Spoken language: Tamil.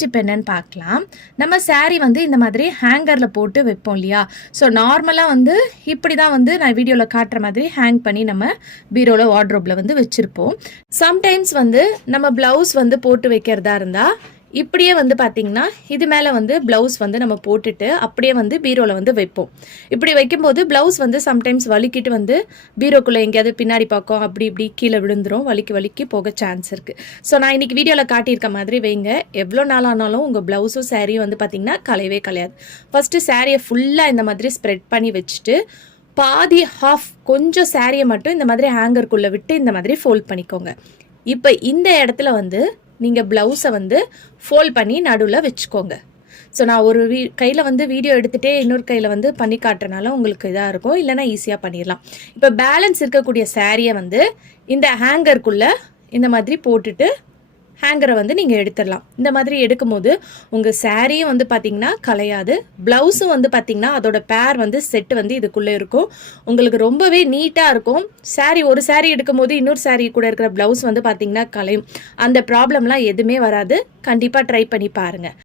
டிப் என்னன்னு பார்க்கலாம். நம்ம saree வந்து இந்த மாதிரி ஹேங்கரில் போட்டு வைப்போம் இல்லையா? ஸோ நார்மலாக வந்து இப்படி தான் வந்து நான் வீடியோவில் காட்டுற மாதிரி ஹேங் பண்ணி நம்ம பீரோவில் வார்ட்ரோப்பில் வந்து வச்சுருப்போம். சம்டைம்ஸ் வந்து நம்ம ப்ளவுஸ் வந்து போட்டு வைக்கிறதா இருந்தால் இப்படியே வந்து பார்த்திங்கன்னா இது மேலே வந்து ப்ளவுஸ் வந்து நம்ம போட்டுட்டு அப்படியே வந்து பீரோவில் வந்து வைப்போம். இப்படி வைக்கும்போது ப்ளவுஸ் வந்து சம்டைம்ஸ் வலிக்கிட்டு வந்து பீரோக்குள்ளே எங்கேயாவது பின்னாடி பக்கம் அப்படி இப்படி கீழே விழுந்துரும், வலிக்கு போக சான்ஸ் இருக்குது. ஸோ நான் இன்றைக்கி வீடியோவில் காட்டியிருக்க மாதிரி வைங்க. எவ்வளோ நாள் ஆனாலும் உங்கள் ப்ளவுஸும் சாரியும் வந்து பார்த்திங்கன்னா கலையவே கலையாது. ஃபஸ்ட்டு சாரியை ஃபுல்லாக இந்த மாதிரி ஸ்ப்ரெட் பண்ணி வச்சுட்டு பாதி ஹாஃப் கொஞ்சம் சாரியை மட்டும் இந்த மாதிரி ஹேங்கருக்குள்ளே விட்டு இந்த மாதிரி ஃபோல்ட் பண்ணிக்கோங்க. இப்போ இந்த இடத்துல வந்து நீங்கள் ப்ளவுஸை வந்து ஃபோல்ட் பண்ணி நடுவில் வச்சுக்கோங்க. ஸோ நான் ஒரு கையில் வந்து வீடியோ எடுத்துகிட்டே இன்னொரு கையில் வந்து பண்ணி காட்டுறனால உங்களுக்கு இதாக இருக்கும், இல்லைனா ஈஸியாக பண்ணிடலாம். இப்போ பேலன்ஸ் இருக்கக்கூடிய சாரியை வந்து இந்த ஹேங்கருக்குள்ளே இந்த மாதிரி போட்டுட்டு ஹேங்கரை வந்து நீங்கள் எடுத்துடலாம். இந்த மாதிரி எடுக்கும்போது உங்கள் சாரியும் வந்து பார்த்திங்கன்னா கலையாது, ப்ளவுஸும் வந்து பார்த்திங்கன்னா அதோட பேர் வந்து செட்டு வந்து இதுக்குள்ளே இருக்கும். உங்களுக்கு ரொம்பவே நீட்டாக இருக்கும். ஒரு சாரி எடுக்கும்போது இன்னொரு சாரி கூட இருக்கிற ப்ளவுஸ் வந்து பார்த்திங்கன்னா கலையும். அந்த ப்ராப்ளம்லாம் எதுவுமே வராது. கண்டிப்பாக ட்ரை பண்ணி பாருங்கள்.